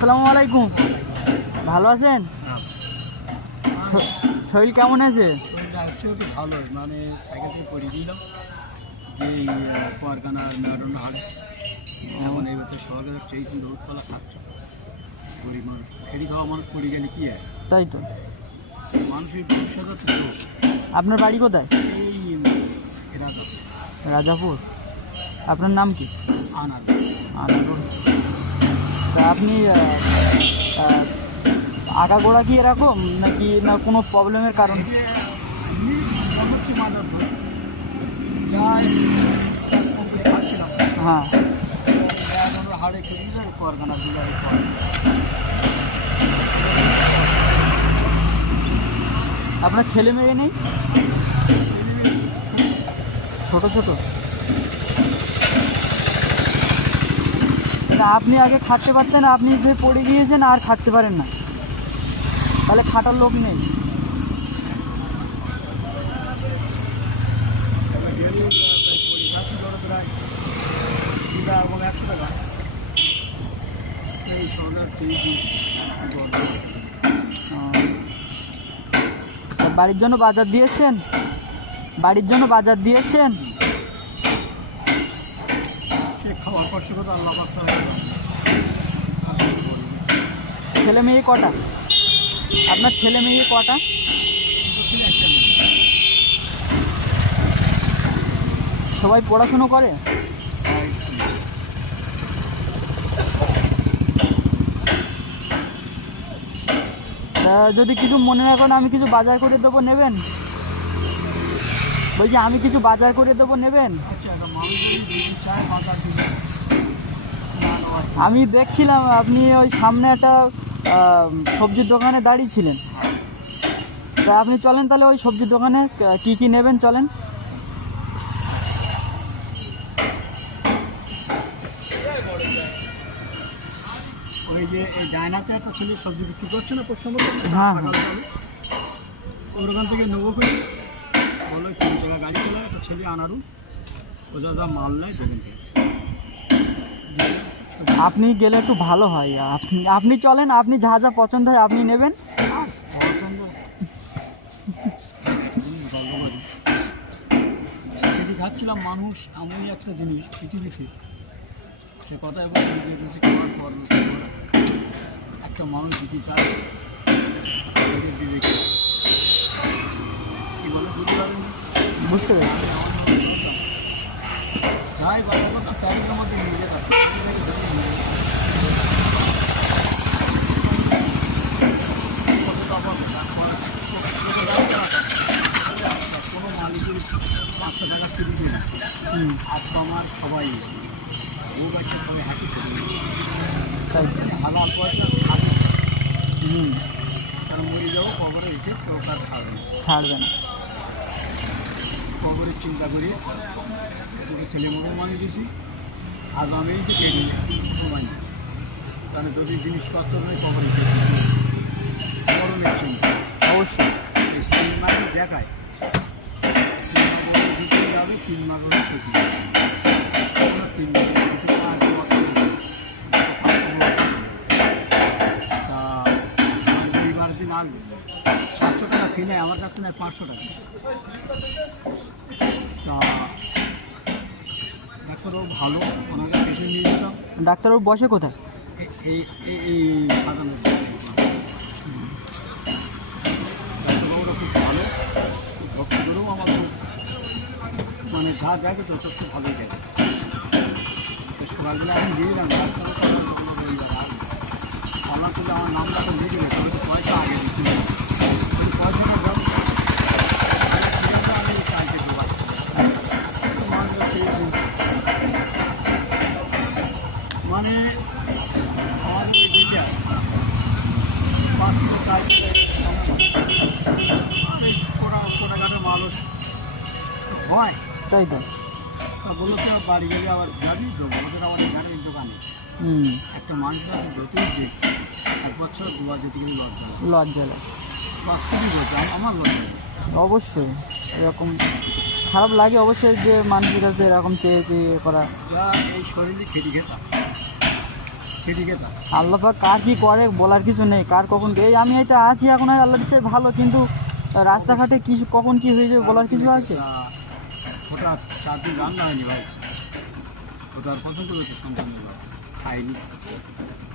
আসসালামু আলাইকুম। ভালো আছেন? শরীর কেমন আছে? শরীরটা একটু ভালো, মানে সাইকেল থেকে পড়ে দিলাম এই কারখানার মেরুদণ্ড হাড়ে। এখন এই বছর সরকারের সেই রোদতলা খাচ্ছে গরিব মানুষ, খেড়ি খাওয়া মানুষ পড়ে গেলে কি হয়? তাই তো। মানুষের ভবিষ্যৎ তো আপনার বাড়ি কোথায়? এই রাজা রাজাপুর। আপনার নাম কি? আনার আনারুল। তা আপনি আগাগোড়া কি এরকম নাকি না কোনো প্রবলেমের কারণে? হচ্ছে মাদার যাই কাজ করতে পারছিলাম, হ্যাঁ। মেরুদণ্ড হাড়ে খেড়ে যায় কারখানা দুটো আপনার ছেলে মেয়ে নেই? ছোট ছোট। তা আপনি আগে খাটতে পারতেন, আপনি যে পড়ে গিয়েছেন আর খাটতে পারেন না, তাহলে খাটার লোক নেই। এবং 100 টাকা এই সরকার তা বাড়ির জন্য বাজার দিয়ে এসছেন? বাড়ির জন্য বাজার দিয়ে এসছেন? সে খাওয়ার কষ্ট কথা আল্লাহ বাচ্চা ছেলে মেয়ে কটা? আপনার ছেলে মেয়ে কটা? সবাই পড়াশুনো করে? তা যদি কিছু মনে না করেন, আমি কিছু বাজার করে দেবো, নেবেন? বলছি আমি কিছু বাজার করে দেবো, নেবেন? আমি দেখছিলাম আপনি ওই সামনে একটা সবজির দোকানে দাঁড়িয়ে ছিলেন। তা আপনি চলেন তাহলে ওই সবজির দোকানে কি কি নেবেন, চলেন। ওই যে এই ডায়নাতে একটা ছেলে সবজি বিক্রি করছে না প্রথম, হ্যাঁ, ওর ওখান থেকে নেবো করে বললো 3 টাকা গাড়ি চলে একটা ছেলে আনারু, ও যা যা মাল নেয় দেবেন। আপনি গেলে একটু ভালো হয়। আপনি চলেন, আপনি যা যা পছন্দ হয় আপনি নেবেন। যদি খাচ্ছিলাম মানুষ এমনই একটা জিনিস পৃথিবীতে, সে কথাই বলছে খাওয়ার পর একটা মানুষ দিতে চায় বিবেকে কি বলে বুঝতে পারেন, বুঝতে পেরেছি। যাই কথা তারিখের মধ্যে নিজে থাকছে কোনো মালিকের 500 টাকা ফিরে দিয়ে না। আর তো আমার সবাই ও বাচ্চা সবাই হ্যাপি করে তাই। হালাল পয়সা খাবে, হুম। তারা মরে যাবো কবরে রেখে কেউ তার খাবে না, ছাড়বে না। কবরের চিন্তা করি দুটো ছেলে মেয়ে মানে দিয়েছি, আজ আমি এই যে পেরি সময় নেই, তাহলে যদি জিনিসপত্র নেই কবরে মরণের চিন্তা। অবশ্যই। এই সিনেমা দেখায় সিনেমা বলে দিতে যাবে 3 মাস হলে ছুটি, 3 মাস তা পরিবার দিন আসবে 700 টাকা ফি নেয়, আমার কাছে নেয় 500 টাকা। তা ডাক্তারও ভালো, ওনাকে পেশেন্ট নিয়ে যেতাম। ডাক্তারবাবু বসে কোথায়? এই এই এই সাধারণ ডাক্তারবাবুরা খুব ভালো, ভক্তদেরও আমার খুব মানে যা জায়গা তো খুব ভালোই জায়গা। সকালবেলা আমি দিয়ে দিলাম ডাক্তার আমার তো আমার নামটা তো দিয়ে দিলাম, তবে তো পয়সা আগে দিচ্ছিল পয়সাটা আমি চাইতে মানে আমাদের দিতে পাঁচ কিলো চাল ছোটোখাটো মানুষ হয়। তাই তো। তা বললো তো বাড়ি গেলে আবার যাবি তো, আমাদের গাড়ির দোকানে হুম। একটা মানুষ আছে যতই যে 1 বছর 2 বার যেতে কিন্তু লজ্জা লাগে। বাস্তবিক লজ্জা, আমার লজ্জা অবশ্যই এরকম খারাপ লাগে অবশ্যই, যে মানুষের কাছে এরকম চেয়ে চেয়ে করা। যা এই শরীরে খেটে খেতাম খেটে খেতাম। আল্লাহ পাক কার কি করে বলার কিছু নেই, কার কখন এই আমি হয়তো আছি এখন, হয় আল্লাহর ইচ্ছায় ভালো, কিন্তু রাস্তাঘাটে কি কখন কি হয়ে যাবে বলার কিছু আছে? হঠাৎ 4 দিন রান্না হয়নি ভাই, ওটার পছন্দ হচ্ছে সন্তান খাইনি,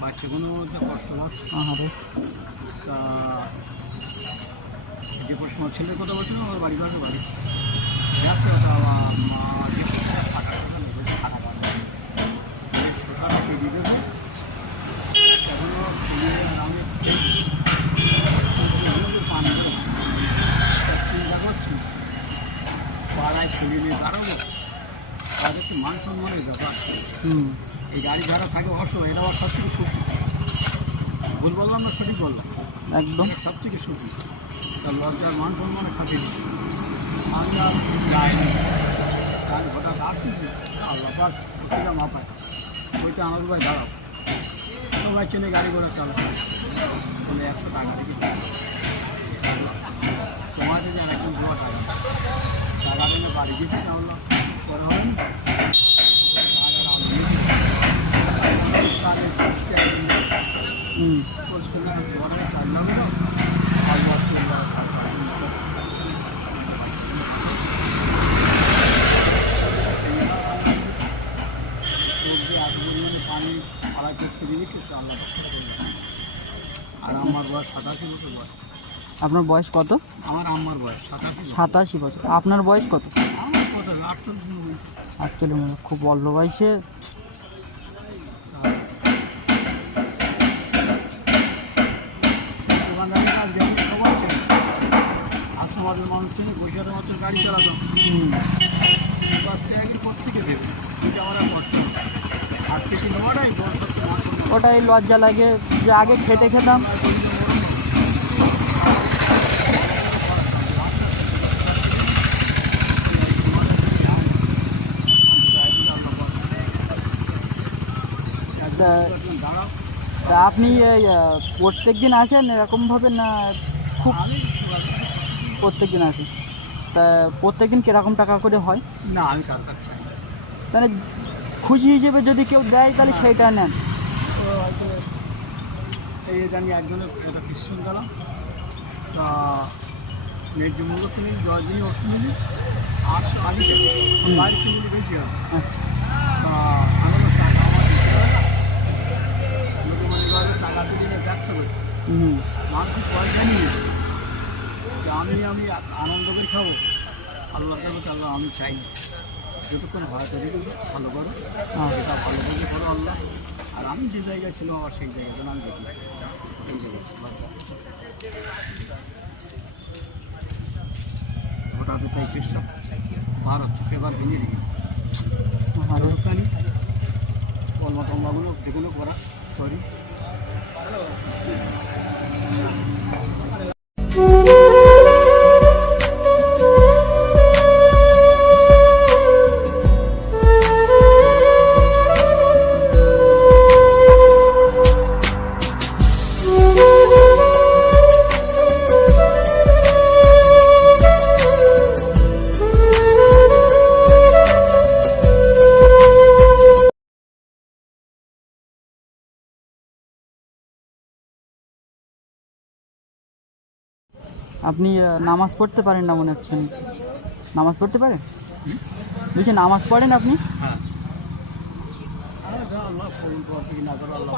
বাচ্চাগুলো যে কষ্ট না। আরে তা যে প্রশ্ন ছেলের কথা বলছিল আমার বাড়ি ঘরে বাড়ি যাচ্ছে, ওটা আমার শোষাটা দিয়ে দেবে এখনো আমি পানি চিন্তা করছি পাড়ায় ছড়িয়ে দাঁড়াবো, তাদের তো মান সম্মানের ব্যাপার। হুম, এই গাড়ি ভাড়া থাকে অসময়, এটা আমার সব থেকে সুখী। ভুল বললাম না সঠিক বললাম? একদম। এটা সব থেকে সুখী। তার লজ্জার মান সম্মানে খাতির আমি আর যাই না, গাড়ি হঠাৎ আসতেছি আল্লাহ পাক খুশিরা মাপায় ওইটা আমার ভাই দাঁড়াও, সবাই চলে গাড়ি ঘোড়া চালাচ্ছে বলে 100 টাকা দিবি, তোমাদের যে একজন 2 টাকা টাকা দিলে বাড়ি গেছি তাহলে করা হয় না। হুম, পানি পাড়ায় করতে দিবি কিছু আল্লাহ। আর আমার বয়স 87 বছর বয়স। আপনার বয়স কত? আমার বয়স 87। 87 বছর। আপনার বয়স কত? আমার কত 48। অ্যাকচুয়ালি খুব অল্প বয়সে। দোকানদারি কাজ দেখুন সবাই চেনে, আসমাদের মানুষ চেনে, বৈশাখের মাত্র গাড়ি চালাতাম, হুম, 5 টাকা কি প্রত্যেকে দেবে, কিন্তু আমরা করতাম আর কেজি নেওয়াটাই বড় সত্য। ওটাই লজ্জা লাগে যে আগে খেটে খেতাম। তা দাঁড়াও তা আপনি এই প্রত্যেক দিন আসেন এরকমভাবে না? খুব আমি প্রত্যেক দিন আসেন? তা প্রত্যেক দিন কীরকম টাকা করে হয়? না আমি টাকা চাই না। তাহলে খুশি হিসেবে যদি কেউ দেয় তাহলে সেইটা নেন। তো হয়তো এই যে আমি একজনের একটা কৃষ্ণ দিলাম, তা ন্যায্য মূল্য তুমি 10 দিনই ওষুধ নিলি 800 আগে বাড়ি কিনলে বেশি হবে। আচ্ছা, তা আমি তো টাকা আমার দিতে হবে না, লোকে মনে করে টাকা তো দিলে ব্যবসা করি, হুম, মানুষ পয়সা নিয়ে যে আমি আনন্দ করে খাবো, আল্লাহ কাছে আল্লাহ আমি চাই যতক্ষণ ভালো করে ভালো করো, এটা ভালো করে করো আল্লাহ। আর আমি যে জায়গায় ছিল আমার সেই জায়গায় আমি দেখি এই জায়গায় হঠাৎ তাই চেষ্টা ভারত পেপার ভেঙে রেখে আরও ওখানে কলমা টলমাগুলো যেগুলো করা সরি। আপনি নামাজ পড়তে পারেন না মনে হচ্ছে। নামাজ পড়তে পারেন? বলছি নামাজ পড়েন আপনি? হ্যাঁ আল্লাহ কবুল করো কি না করো আল্লাহ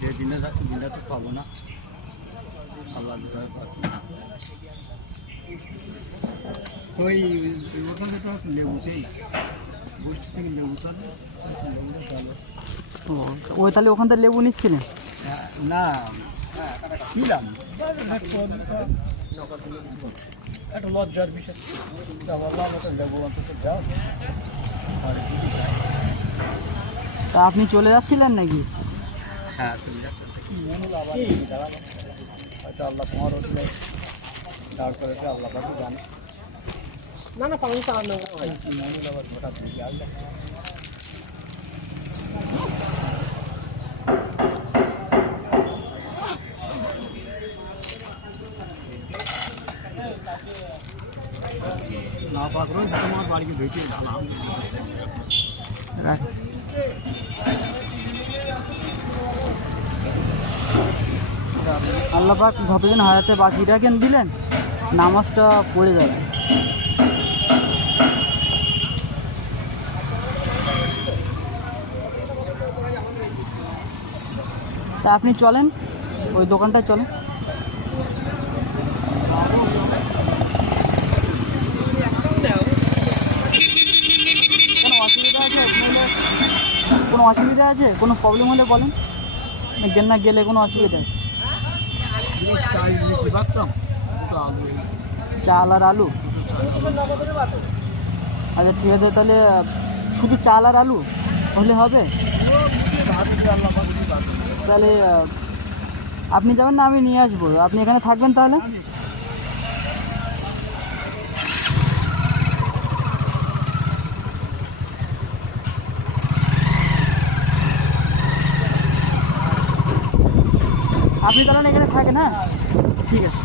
যে দিনে যাচ্ছে দিনটা তো পাবো না, আল্লাহ ওই ওখানে তো লেবু সেই গোষ্ঠী থেকে লেবু চালে ও, ওই তাহলে ওখান থেকে লেবু নিচ্ছিলেন? না ছিলাম একটা লজ্জার বিষয়, বললাম তো লেবু অন্তত যাও। তা আপনি চলে যাচ্ছিলেন নাকি? হ্যাঁ তুমি যাচ্ছ মনে আবার দাঁড়াবো, হয়তো আল্লাহ তোমার অধীনে দাঁড় করেছে, আল্লাহ বাবু জানে। না না পানি চালানো মনে আবার হঠাৎ না পাক রয়েছে তোমার বাড়িকে ভেটে আলহামদুলিল্লাহ। রাখ। আল্লাহ পাক যতদিন হায়াতে বাঁচিয়ে রাখেন দিলেন, নামাজটা পড়ে যাবে। তা আপনি চলেন, ওই দোকানটায় চলেন। কোনো অসুবিধা আছে? নইলে কোনো অসুবিধা আছে? কোনো প্রবলেম হলে বলেন, না গেলে কোনো অসুবিধা আছে? চাই নিতে পারতাম, দুটো আলু, চাল আর আলু? আচ্ছা ঠিক আছে, তাহলে শুধু চাল আর আলু হলে হবে? তাহলে আপনি যাবেন না আমি নিয়ে আসবো? আপনি এখানে থাকবেন তাহলে? আপনি তাহলে এখানে থাকেন, হ্যাঁ ঠিক আছে।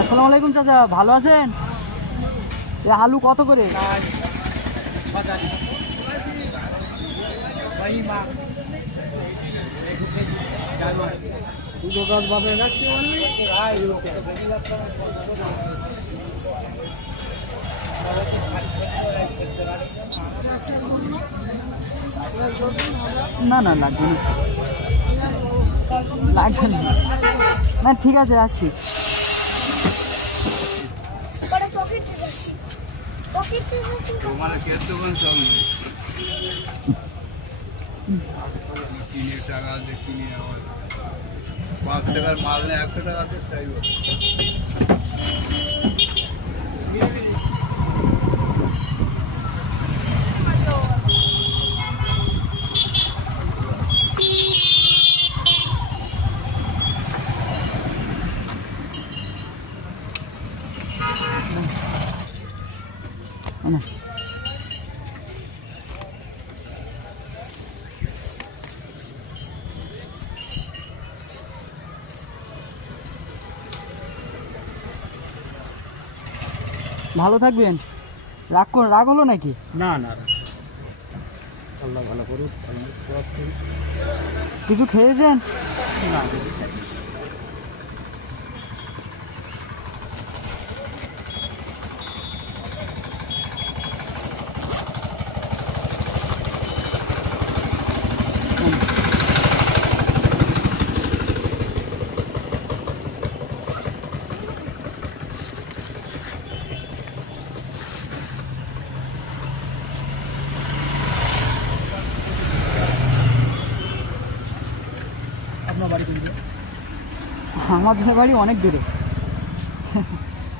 আসসালামু আলাইকুম চাচা, ভালো আছেন? এ আলু কত করে? না না লাগবে না, লাগবে না, না ঠিক আছে আসছি। তোমার খেত দোকান চলবে, কিনে টাকা দিয়ে কিনে আবার 5 টাকার মাল নেই 100 টাকা দিয়ে চাইব। না ভালো থাকবেন। রাগ হলো নাকি? না না, আল্লাহ ভালো করুক, আল্লাহ সব করুক। কিছু খেয়েছেন? না, আপনার বাড়ি কোথায়? আমাদের বাড়ি অনেক দূরে,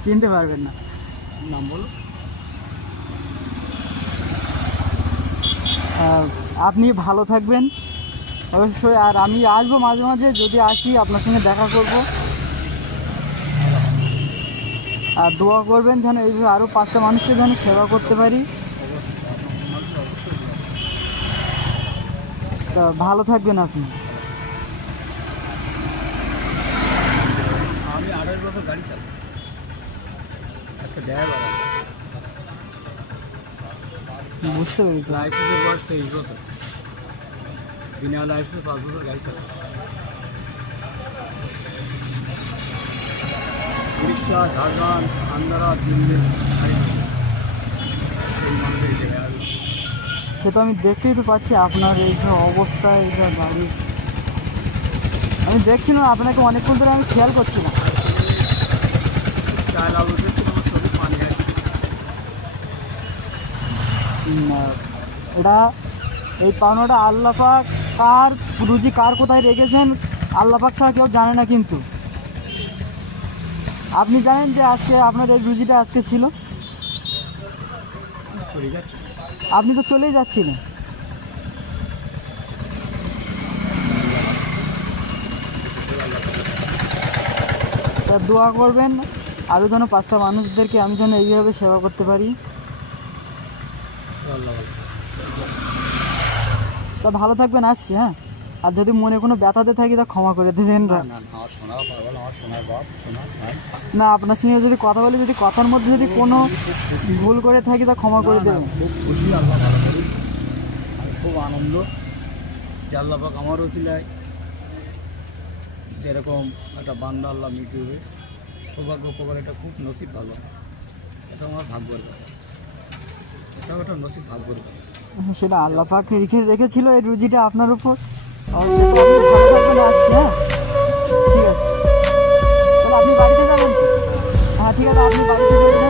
চিনতে পারবেন না। নাম বলো। আপনি ভালো থাকবেন অবশ্যই, আর আমি আসবো মাঝে মাঝে, যদি আসি আপনার সঙ্গে দেখা করব। আর দোয়া করবেন যেন এইভাবে আরও 5টা মানুষকে যেন সেবা করতে পারি। তা ভালো থাকবেন আপনি। আমি 28 বছর গাড়ি চালাই, একটা ড্রাইভার আছে। বুঝতে পেরেছি। লাইসেন্সের বয়স 23 বছর, বিনা লাইসেন্স 5 বছর গাড়ি চালাই। উড়িষ্যা, ঝাড়খণ্ড, আন্ধ্রা, দিল্লি, এই মানুষের জায়গায় সে তো আমি দেখতেই তো পাচ্ছি আপনার এই যে অবস্থা, এই যে গাড়ি। আমি দেখছি না আপনাকে অনেকক্ষণ ধরে, আমি খেয়াল করছি না। চাল আলু দেখছি আমার চোখে পানি আসছে। এটা এই পাওনাটা আল্লাহ পাক কার রুজি কার কোথায় রেখেছেন আল্লাহ পাক ছাড়া কেউ জানে না। কিন্তু আপনি জানেন যে আজকে আপনার এই রুজিটা আজকে ছিল? চলে যাচ্ছে। আপনি তো চলেই যাচ্ছিলেন। তা দোয়া করবেন আরও যেন 5টা মানুষদেরকে আমি যেন এইভাবে সেবা করতে পারি। আল্লাহ ভালো। তা ভালো থাকবেন, আসছি, হ্যাঁ। আর যদি মনে কোনো ব্যথাতে থাকি তা ক্ষমা করে দেবেন। না না না, আমার শোনাও পারবো না, আমার শোনার বাপ শোনা ভাই। না আপনার সঙ্গে যদি কথা বলি, যদি কথার মধ্যে যদি কোনো ভুল করে থাকি তা ক্ষমা করে না, না, দেবেন। খুব খুশি, আল্লাহ ভালো করি, আর খুব আনন্দ যে আল্লাহ পাক আমার ওসিলায় যেরকম একটা বান্দা আল্লাহ মিটিয়ে সৌভাগ্য উপকার, এটা খুব নসিব ভালো, এটা আমার ভাগ্যের কথা, এটাও একটা নসিব ভাগ্যের কথা। সেটা আল্লাহ পাক রেখেছিল এই রুজিটা আপনার উপর। অবশ্যই তো আপনি ভালো থাকবেন, আসছি। হ্যাঁ ঠিক আছে, তাহলে আপনি বাড়িতে যাবেন তো? হ্যাঁ ঠিক আছে, আপনি বাড়িতে যাবেন।